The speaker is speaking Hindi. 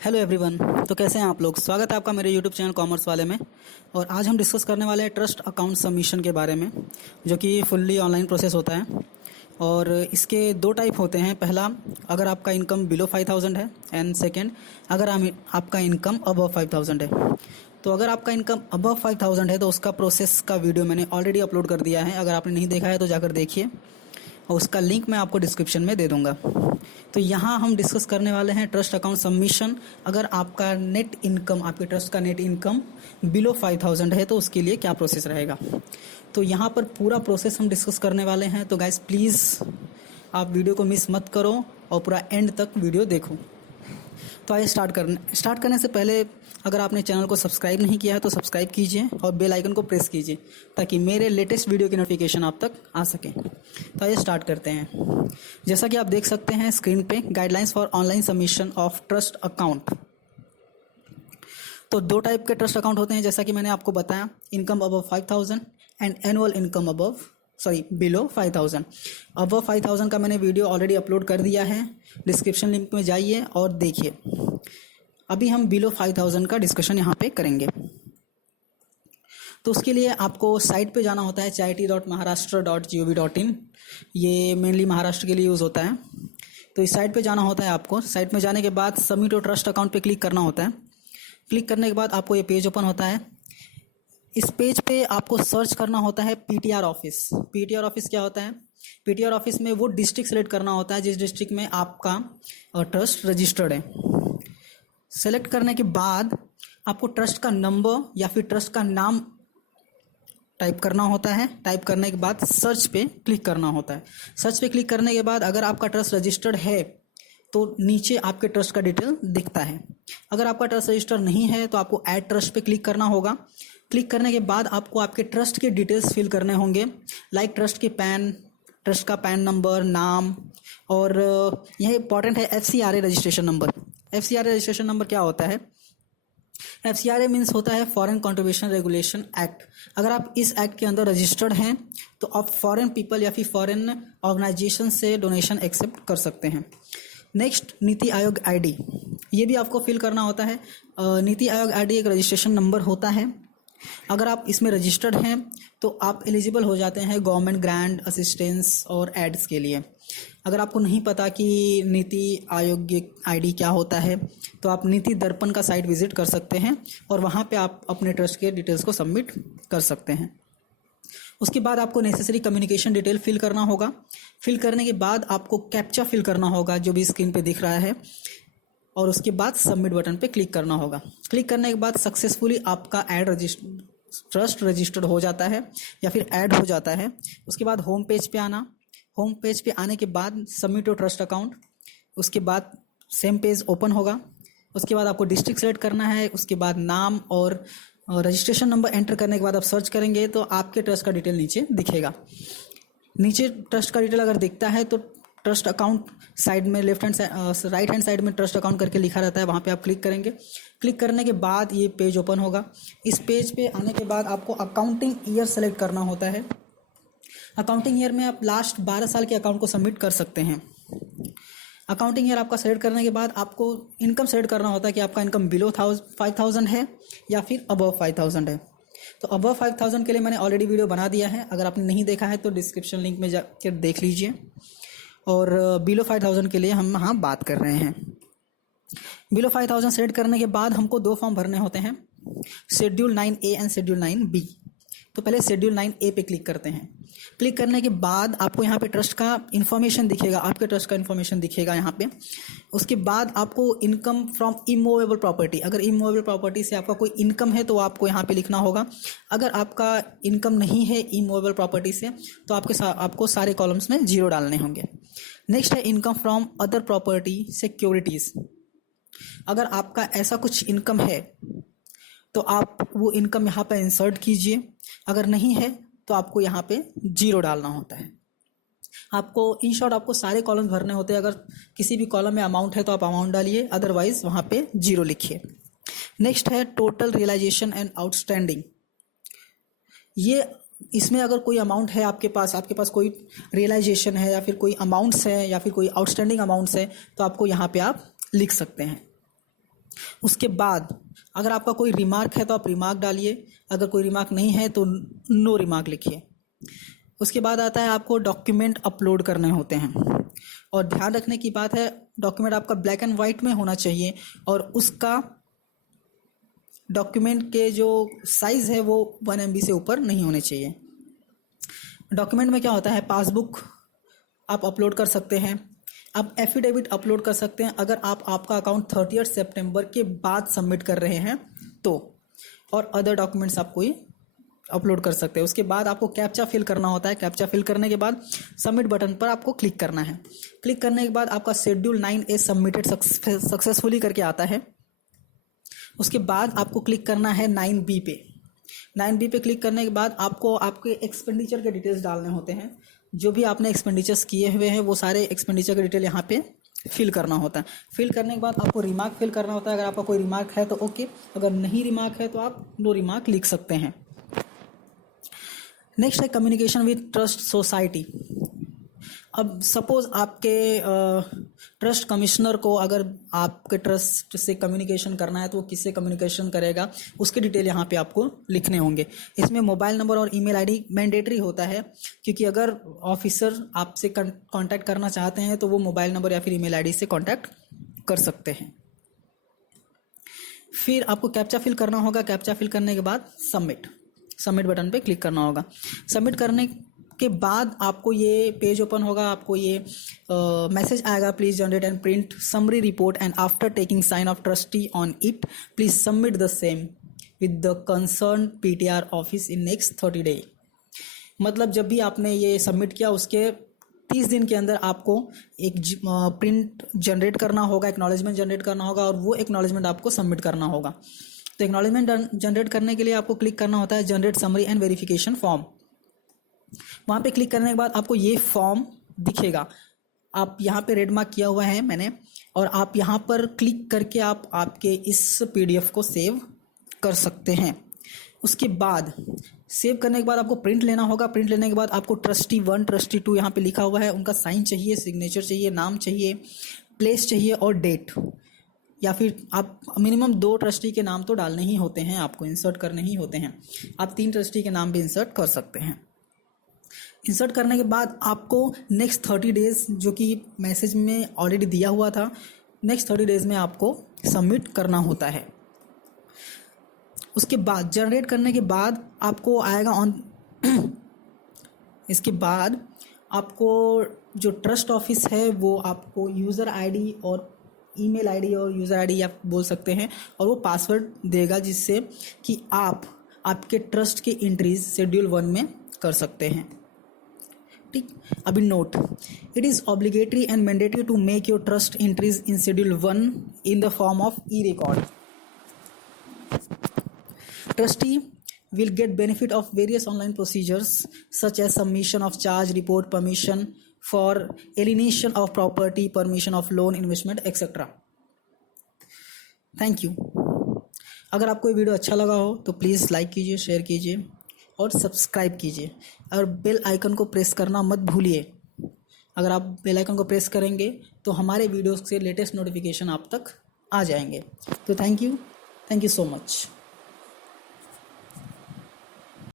Hello everyone. तो कैसे हैं आप लोग। स्वागत है आपका मेरे यूट्यूब चैनल कॉमर्स वाले में। और आज हम डिस्कस करने वाले हैं ट्रस्ट अकाउंट सबमिशन के बारे में, जो कि फुल्ली ऑनलाइन प्रोसेस होता है। और इसके दो टाइप होते हैं। पहला, अगर आपका इनकम बिलो 5000 है, एंड सेकेंड, अगर आपका इनकम अबव 5000 है। तो अगर आपका इनकम अबव 5000 है तो उसका प्रोसेस का वीडियो मैंने ऑलरेडी अपलोड कर दिया है। अगर आपने नहीं देखा है तो जाकर देखिए, और उसका लिंक मैं आपको डिस्क्रिप्शन में दे दूंगा। तो यहाँ हम डिस्कस करने वाले हैं ट्रस्ट अकाउंट सबमिशन। अगर आपका नेट इनकम, आपके ट्रस्ट का नेट इनकम बिलो 5000 है तो उसके लिए क्या प्रोसेस रहेगा। तो यहाँ पर पूरा प्रोसेस हम डिस्कस करने वाले हैं। तो गाइस प्लीज़ आप वीडियो को मिस मत करो और पूरा एंड तक वीडियो देखो। तो आइए स्टार्ट करने से पहले, अगर आपने चैनल को सब्सक्राइब नहीं किया है तो सब्सक्राइब कीजिए और बेल आइकन को प्रेस कीजिए ताकि मेरे लेटेस्ट वीडियो की नोटिफिकेशन आप तक आ सके। तो आइए स्टार्ट करते हैं। जैसा कि आप देख सकते हैं स्क्रीन पे, guidelines for online submission of trust account. तो दो टाइप के ट्रस्ट अकाउंट होते हैं, जैसा कि मैंने आपको बताया, income above 5000 and annual income below 5000। Above 5000 का मैंने वीडियो ऑलरेडी अपलोड कर दिया है, डिस्क्रिप्शन लिंक में जाइए और देखिए। अभी हम बिलो 5000 का डिस्कशन यहाँ पे करेंगे। तो उसके लिए आपको साइट पे जाना होता है, charity.maharashtra.gov.in। ये मेनली महाराष्ट्र के लिए यूज़ होता है। तो इस साइट पे जाना होता है आपको। साइट में जाने के बाद सबमिट योर ट्रस्ट अकाउंट पे क्लिक करना होता है। क्लिक करने के बाद आपको ये पेज ओपन होता है। इस पेज पे आपको सर्च करना होता है पीटीआर ऑफिस। पीटीआर ऑफिस क्या होता है? पीटीआर ऑफिस में वो डिस्ट्रिक्ट सेलेक्ट करना होता है जिस डिस्ट्रिक्ट में आपका ट्रस्ट रजिस्टर्ड है। सेलेक्ट करने के बाद आपको ट्रस्ट का नंबर या फिर ट्रस्ट का नाम टाइप करना होता है। टाइप करने के बाद सर्च पे क्लिक करना होता है। सर्च पे क्लिक करने के बाद अगर आपका ट्रस्ट रजिस्टर्ड है तो नीचे आपके ट्रस्ट का डिटेल दिखता है। अगर आपका ट्रस्ट रजिस्टर नहीं है तो आपको ऐड ट्रस्ट पे क्लिक करना होगा। क्लिक करने के बाद आपको आपके ट्रस्ट के डिटेल्स फिल करने होंगे, लाइक ट्रस्ट का पैन नंबर, नाम, और यह इंपॉर्टेंट है FCRA registration number. FCRA registration number क्या होता है? FCRA मीन्स होता है फॉरेन कंट्रीब्यूशन रेगुलेशन एक्ट। अगर आप इस एक्ट के अंदर रजिस्टर्ड हैं तो आप फॉरेन पीपल या फिर फॉरेन ऑर्गेनाइजेशन से डोनेशन एक्सेप्ट कर सकते हैं। नेक्स्ट, नीति आयोग ID, ये भी आपको फिल करना होता है। नीति आयोग ID एक रजिस्ट्रेशन नंबर होता है। अगर आप इसमें रजिस्टर्ड हैं तो आप एलिजिबल हो जाते हैं गवर्नमेंट ग्रांट, असिस्टेंस और एड्स के लिए। अगर आपको नहीं पता कि नीति आयोग ID क्या होता है तो आप नीति दर्पण का साइट विजिट कर सकते हैं और वहाँ पे आप अपने ट्रस्ट के डिटेल्स को सबमिट कर सकते हैं। उसके बाद आपको नेसेसरी कम्युनिकेशन डिटेल फिल करना होगा। फिल करने के बाद आपको कैप्चा फिल करना होगा जो भी स्क्रीन पे दिख रहा है, और उसके बाद सबमिट बटन पे क्लिक करना होगा। क्लिक करने के बाद सक्सेसफुली आपका ट्रस्ट रजिस्टर्ड हो जाता है या फिर ऐड हो जाता है। उसके बाद होम पेज पे आना। होम पेज पे आने के बाद सबमिट योर ट्रस्ट अकाउंट। उसके बाद सेम पेज ओपन होगा। उसके बाद आपको डिस्ट्रिक्ट सेलेक्ट करना है। उसके बाद नाम और रजिस्ट्रेशन नंबर एंटर करने के बाद आप सर्च करेंगे तो आपके ट्रस्ट का डिटेल नीचे दिखेगा। नीचे ट्रस्ट का डिटेल अगर दिखता है तो ट्रस्ट अकाउंट साइड में राइट हैंड साइड में ट्रस्ट अकाउंट करके लिखा रहता है, वहाँ पे आप क्लिक करेंगे। क्लिक करने के बाद ये पेज ओपन होगा। इस पेज पे आने के बाद आपको अकाउंटिंग ईयर सेलेक्ट करना होता है। अकाउंटिंग ईयर में आप लास्ट 12 साल के अकाउंट को सबमिट कर सकते हैं। अकाउंटिंग ईयर आपका सेलेक्ट करने के बाद आपको इनकम सेलेक्ट करना होता है कि आपका इनकम बिलो 5000 है या फिर अबव 5000 है। तो अबव 5000 के लिए मैंने ऑलरेडी वीडियो बना दिया है, अगर आपने नहीं देखा है तो डिस्क्रिप्शन लिंक में जाकर देख लीजिए। और बिलो 5000 के लिए हम यहाँ बात कर रहे हैं। बिलो 5000 सेलेक्ट करने के बाद हमको दो फॉर्म भरने होते हैं, schedule 9A and schedule 9B। तो पहले शेड्यूल 9A पे क्लिक करते हैं। क्लिक करने के बाद आपको यहाँ पे ट्रस्ट का इन्फॉर्मेशन दिखेगा, आपके ट्रस्ट का इन्फॉर्मेशन दिखेगा यहाँ पे। उसके बाद आपको इनकम फ्रॉम इमूवेबल प्रॉपर्टी, अगर इमूवेबल प्रॉपर्टी से आपका कोई इनकम है तो आपको यहाँ पे लिखना होगा। अगर आपका इनकम नहीं है इमूवेबल प्रॉपर्टी से तो आपको सारे कॉलम्स में 0 डालने होंगे। नेक्स्ट है income from other property securities. अगर आपका ऐसा कुछ इनकम है तो आप वो इनकम यहाँ पे इंसर्ट कीजिए। अगर नहीं है तो आपको यहाँ पे 0 डालना होता है। आपको इन शॉर्ट आपको सारे कॉलम भरने होते हैं। अगर किसी भी कॉलम में अमाउंट है तो आप अमाउंट डालिए, अदरवाइज वहाँ पे 0 लिखिए। नेक्स्ट है टोटल रियलाइजेशन एंड आउटस्टैंडिंग। ये इसमें अगर कोई अमाउंट है आपके पास कोई रियलाइजेशन है या फिर कोई अमाउंट्स है या फिर कोई आउटस्टैंडिंग अमाउंट्स है तो आपको यहाँ पे आप लिख सकते हैं। उसके बाद अगर आपका कोई रिमार्क है तो आप रिमार्क डालिए, अगर कोई रिमार्क नहीं है तो नो रिमार्क लिखिए। उसके बाद आता है आपको डॉक्यूमेंट अपलोड करने होते हैं, और ध्यान रखने की बात है डॉक्यूमेंट आपका ब्लैक एंड वाइट में होना चाहिए, और उसका डॉक्यूमेंट के जो साइज़ है वो 1 MB से ऊपर नहीं होने चाहिए। डॉक्यूमेंट में क्या होता है, पासबुक आप अपलोड कर सकते हैं, आप एफिडेविट अपलोड कर सकते हैं अगर आप आपका अकाउंट 30 सितंबर के बाद सबमिट कर रहे हैं तो, और अदर डॉक्यूमेंट्स आप कोई अपलोड कर सकते हैं। उसके बाद आपको कैप्चा फिल करना होता है। कैप्चा फिल करने के बाद सबमिट बटन पर आपको क्लिक करना है। क्लिक करने के बाद आपका शेड्यूल 9A सबमिटेड सक्सेसफुली करके आता है। उसके बाद आपको क्लिक करना है 9B पे। 9B पे क्लिक करने के बाद आपको आपके एक्सपेंडिचर के डिटेल्स डालने होते हैं। जो भी आपने एक्सपेंडिचर्स किए हुए हैं वो सारे एक्सपेंडिचर के डिटेल यहाँ पे फिल करना होता है। फिल करने के बाद आपको रिमार्क फिल करना होता है। अगर आपका कोई रिमार्क है तो ओके, अगर नहीं रिमार्क है तो आप नो रिमार्क लिख सकते हैं। नेक्स्ट है कम्युनिकेशन विद ट्रस्ट सोसाइटी। अब सपोज आपके ट्रस्ट कमिश्नर को अगर आपके ट्रस्ट से कम्युनिकेशन करना है तो वो किससे कम्युनिकेशन करेगा उसके डिटेल यहाँ पे आपको लिखने होंगे। इसमें मोबाइल नंबर और ईमेल आईडी मैंडेटरी होता है, क्योंकि अगर ऑफिसर आपसे कांटेक्ट करना चाहते हैं तो वो मोबाइल नंबर या फिर ईमेल आईडी से कांटेक्ट कर सकते हैं। फिर आपको कैप्चा फिल करना होगा। कैप्चा फिल करने के बाद सबमिट बटन पे क्लिक करना होगा। सबमिट करने के बाद आपको ये पेज ओपन होगा। आपको ये मैसेज आएगा, please generate and print summary report and after taking sign of trustee on it please submit the same with the concern PTR office in next 30 day. मतलब जब भी आपने ये सबमिट किया उसके 30 दिन के अंदर आपको एक प्रिंट जनरेट करना होगा, एक्नॉलेजमेंट जनरेट करना होगा, और वो एक्नॉलेजमेंट आपको सबमिट करना होगा। तो एक्नॉलेजमेंट जनरेट करने के लिए आपको क्लिक करना होता है generate summary and verification form. वहाँ पे क्लिक करने के बाद आपको ये फॉर्म दिखेगा। आप यहाँ पे रेड मार्क किया हुआ है मैंने, और आप यहाँ पर क्लिक करके आप आपके इस PDF को सेव कर सकते हैं। उसके बाद सेव करने के बाद आपको प्रिंट लेना होगा। प्रिंट लेने के बाद आपको ट्रस्टी 1 ट्रस्टी 2 यहाँ पे लिखा हुआ है, उनका साइन चाहिए, सिग्नेचर चाहिए, नाम चाहिए, प्लेस चाहिए और डेट, या फिर आप मिनिमम 2 ट्रस्टी के नाम तो डालने ही होते हैं, आपको इंसर्ट करने ही होते हैं। आप 3 ट्रस्टी के नाम भी इंसर्ट कर सकते हैं। इंसर्ट करने के बाद आपको नेक्स्ट 30 डेज, जो कि मैसेज में ऑलरेडी दिया हुआ था, नेक्स्ट 30 डेज में आपको सबमिट करना होता है। उसके बाद जनरेट करने के बाद आपको आएगा ऑन इसके बाद आपको जो ट्रस्ट ऑफिस है वो आपको यूज़र आईडी और ईमेल आईडी और यूज़र आईडी आप बोल सकते हैं, और वो पासवर्ड देगा जिससे कि आप आपके ट्रस्ट की एंट्रीज शेड्यूल 1 में कर सकते हैं। ठीक, अभी note, it is obligatory and mandatory to make your trust entries in schedule 1 in the form of e-record. Trustee will get benefit of various online procedures such as submission of charge report, permission for alienation of property, permission of loan, investment, etc. Thank you. अगर आपको ये वीडियो अच्छा लगा हो तो प्लीज़ लाइक कीजिए, शेयर कीजिए और सब्सक्राइब कीजिए, और बेल आइकन को प्रेस करना मत भूलिए। अगर आप बेल आइकन को प्रेस करेंगे तो हमारे वीडियोस से लेटेस्ट नोटिफिकेशन आप तक आ जाएंगे। तो थैंक यू सो मच।